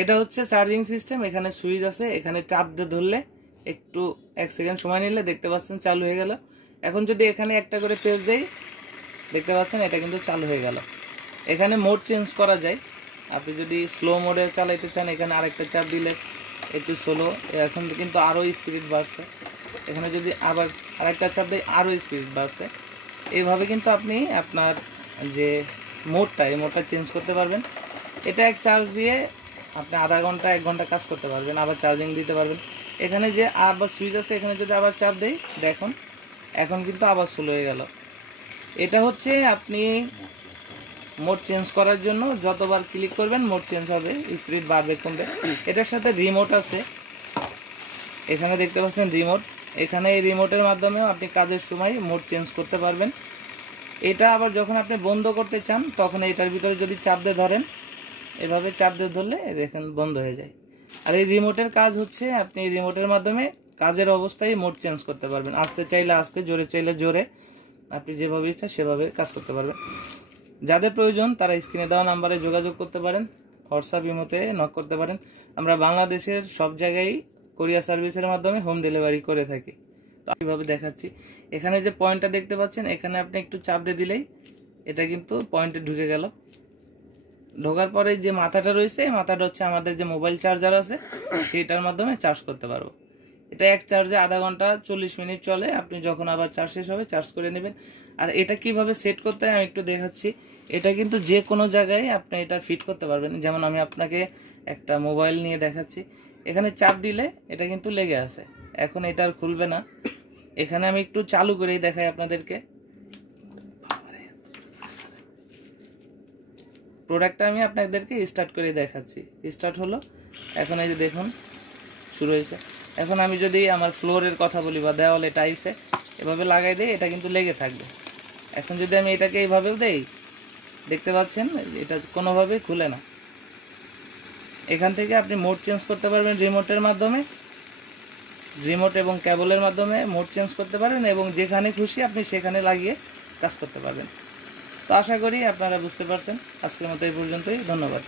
এটা হচ্ছে charging system. এখানে সুইচ আছে, এখানে চাপ দিয়ে ধরলে একটু 1 সেকেন্ড সময় নিলে দেখতে পাচ্ছেন চালু হয়ে গেল। এখন যদি এখানে একটা করে পেজ দেই দেখতে পাচ্ছেন এটা কিন্তু চালু হয়ে গেল। এখানে মোড চেঞ্জ করা যায়। আপনি যদি স্লো মোডে চালাইতে চান এখানে আরেকটা চাপ দিলে একটু স্লো, এখন কিন্তু আরও স্পিড বাড়ছে। এখানে যদি আবার আরেকটা চাপ দেয় আরও স্পিড বাড়ছে। এইভাবে কিন্তু আপনি আপনার যে মোডটা এই মোডটা চেঞ্জ করতে পারবেন। এটা এক চার্জ দিয়ে আপনি আধা ঘন্টা 1 ঘন্টা কাজ করতে পারবেন, আবার চার্জিং দিতে পারবেন। এখানে যে আবার সুইচ আছে এখানে যদি আবার চাপ দেই দেখুন এখন কিন্তু আবার স্লো হয়ে গেল। এটা হচ্ছে আপনি মোড চেঞ্জ করার জন্য যতবার ক্লিক করবেন মোড চেঞ্জ হবে, স্পিড বাড়বে কমবে। এটার সাথে রিমোট আছে, এখানে দেখতে পাচ্ছেন রিমোট। এখানে এই রিমোটের মাধ্যমেও আপনি কাজের সময় মোড চেঞ্জ করতে পারবেন। এটা আবার যখন আপনি বন্ধ করতে চান তখন এটার ভিতরে যদি চাপ দিয়ে ধরেন, এভাবে চাপ দিয়ে ধরলে দেখেন বন্ধ হয়ে যায়। আর এই রিমোটের কাজ হচ্ছে আপনি রিমোটের মাধ্যমে কাজের অবস্থায় মোড চেঞ্জ করতে পারবেন, আস্তে চাইলে আস্তে, জোরে চাইলে জোরে, আপনি যেভাবে ইচ্ছা সেভাবে কাজ করতে পারবেন। যাদের প্রয়োজন তারা স্ক্রিনে দেওয়া নাম্বারে যোগাযোগ করতে পারেন, হোয়াটসঅ্যাপ ইমোতে নক করতে পারেন। আমরা বাংলাদেশের সব জায়গায় কোরিয়ার সার্ভিসের মাধ্যমে হোম ডেলিভারি করে থাকি। তো এইভাবে দেখাচ্ছি। এখানে যে পয়েন্টটা দেখতে পাচ্ছেন এখানে আপনি একটু চাপ দিয়ে দিলেই এটা কিন্তু পয়েন্টে ঢুকে গেল। ঢোকার পরে যে মাথাটা রয়েছে মাথাটা হচ্ছে আমাদের যে মোবাইল চার্জার আছে সেটার মাধ্যমে চার্জ করতে পারবো। এটা এক চার্জে আধা ঘন্টা 40 মিনিট চলে। আপনি যখন আবার চার্জ শেষ হবে চার্জ করে নেবেন। আর এটা কিভাবে সেট করতে হয় আমি একটু দেখাচ্ছি। এটা কিন্তু যে কোনো জায়গায় আপনি এটা ফিট করতে পারবেন। যেমন আমি আপনাকে একটা মোবাইল নিয়ে দেখাচ্ছি, এখানে চাপ দিলে এটা কিন্তু লেগে আছে, এখন এটা আর খুলবে না। এখানে আমি একটু চালু করেই দেখাই আপনাদেরকে। প্রোডাক্টটা আমি আপনাদেরকে স্টার্ট করে দেখাচ্ছি। স্টার্ট হলো, এখন এই যে দেখুন শুরু হয়েছে। এখন আমি যদি আমার ফ্লোরের কথা বলি বা দেওয়ালে টাইলসে এভাবে লাগাই দিই এটা কিন্তু লেগে থাকবে। এখন যদি আমি এটাকে এইভাবেও দেই দেখতে পাচ্ছেন এটা কোনোভাবেই খুলে না। এখান থেকে আপনি মোড চেঞ্জ করতে পারবেন রিমোটের মাধ্যমে, রিমোট এবং কেবলের মাধ্যমে মোড চেঞ্জ করতে পারবেন এবং যেখানে খুশি আপনি সেখানে লাগিয়ে কাজ করতে পারবেন। তো আশা করি আপনারা বুঝতে পারছেন। আজকের মতো এই পর্যন্তই, ধন্যবাদ।